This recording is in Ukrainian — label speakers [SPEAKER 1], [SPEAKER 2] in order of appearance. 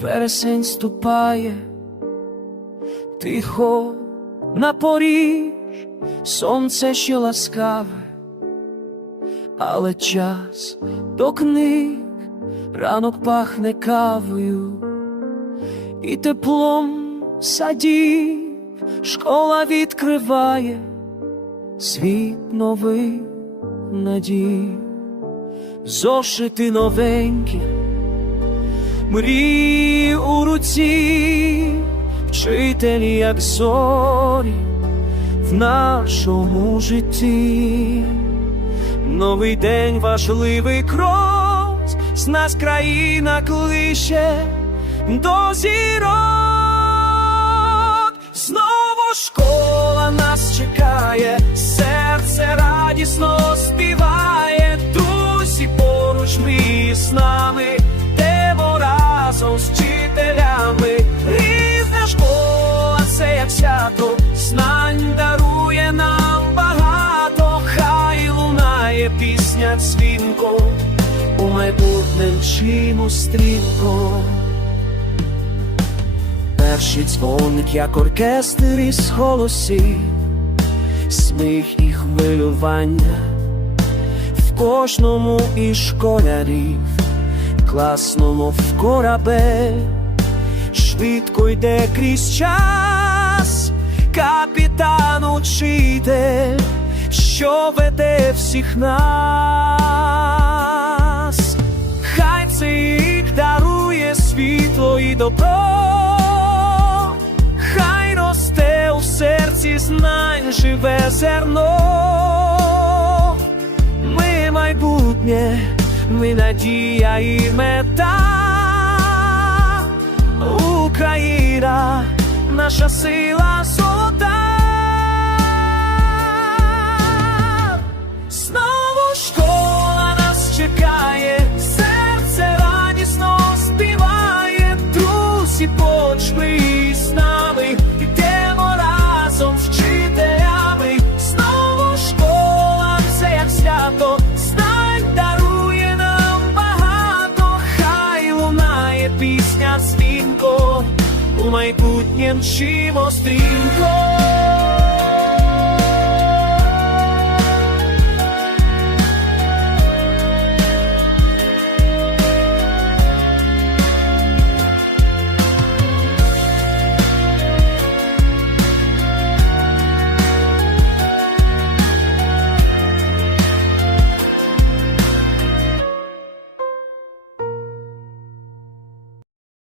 [SPEAKER 1] вересень ступає, тихо на поріж, сонце ще ласкаве, але час до книг, ранок пахне кавою і теплом садів, школа відкриває світ новий надій, зошити новенькі, мрії у руці, вчителі, як зорі в нашому житті. Новий день важливий крок, з нас країна клише до зірок. Знову школа нас чекає, серце радісно співає, друзі поруч мрії майбутнє вчимо стрімко. Перший дзвоник, як оркестр із голосів, сміх і хвилювання в кожному із школярів, класному в корабель, швидко йде крізь час, капітан учитель, що веде всіх нас, світло і добро, хай росте у серці знань живе зерно. Ми майбутнє, ми надія і мета. Україна, наша сила дзвінко, у майбутнє мчимо стрімко.